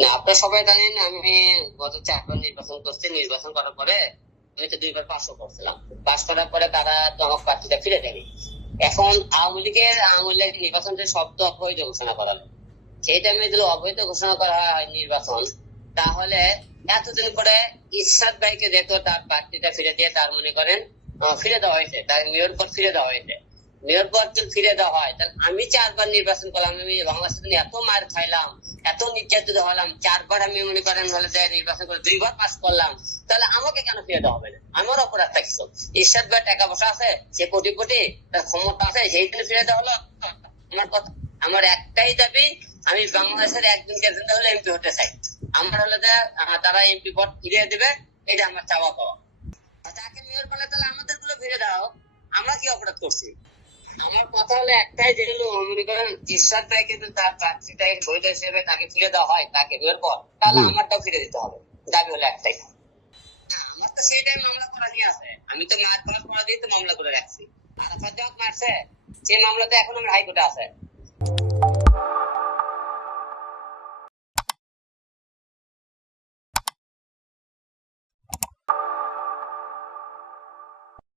না, আপনারা সবাই জানেন আমি গত 4বার নির্বাচন করছি। নির্বাচন করার পরে আমি তো 2বার পাসও করছিলাম। পাস করার পরে তারা তো আমার প্রার্থীটা ফিরে দেয়নি। এখন আওয়ামী লীগ নির্বাচনটা শব্দ অবৈধ ঘোষণা করালো। সেই টাইমে যদি অবৈধ ঘোষণা করা হয় নির্বাচন, তাহলে এতদিন পরে ইরশাদ ভাইকে যেহেতু তার প্রার্থীটা ফিরে দিয়ে তার মনে করেন ফিরে দেওয়া হয়েছে, তার মেয়র পদ ফিরে দেওয়া হয়েছে। মেয়র পদ যদি ফিরে দেওয়া হয়, তাহলে আমি 4বার নির্বাচন করলাম, আমি বাংলাদেশে এত মার খাইলাম, এত নির্যাতিত হলাম, 4বার আমি মনে করেন হলে যে নির্বাচন করে 2বার পাস করলাম, তাহলে আমাকে কেন ফিরে দেওয়া হবে না? আমার অপরাধটা কিছু। ইরশাদ ভাই টাকা পয়সা আছে, সে কোটি কোটি, তার ক্ষমতা আছে, সেই জন্য ফিরে দেওয়া হলো। আমার কথা, আমার একটাই দাবি, আমি বাংলাদেশের একজন কেন্দ্র হলে এমপি হতে চাই। আমার হলে যে তারা এমপি পদ ফিরিয়ে দেবে, এটা আমার চাওয়া পাওয়া। তাকে মেয়র বলে তাহলে আমাদের গুলো ফিরে দাও। আমরা কি অপরাধ করছি? আমার কথা হলো একটাই, যেগুলো মনে করেন ইরশাদ ভাই কিন্তু তার প্রার্থীটাই বৈধ হিসেবে তাকে ফিরে দেওয়া হয়, তাকে মেয়র পদ, তাহলে জি। আমারটাও ফিরে দিতে হবে। দাবি হলো একটাই। আমার তো সেই টাইম মামলা করা দিয়ে আছে, আমি তো মার খাওয়ার পড়া দিয়ে তো মামলা করে রাখছি। আরাফাত যখন মারছে, সেই মামলাতে এখন আমার হাইকোর্টে আছে।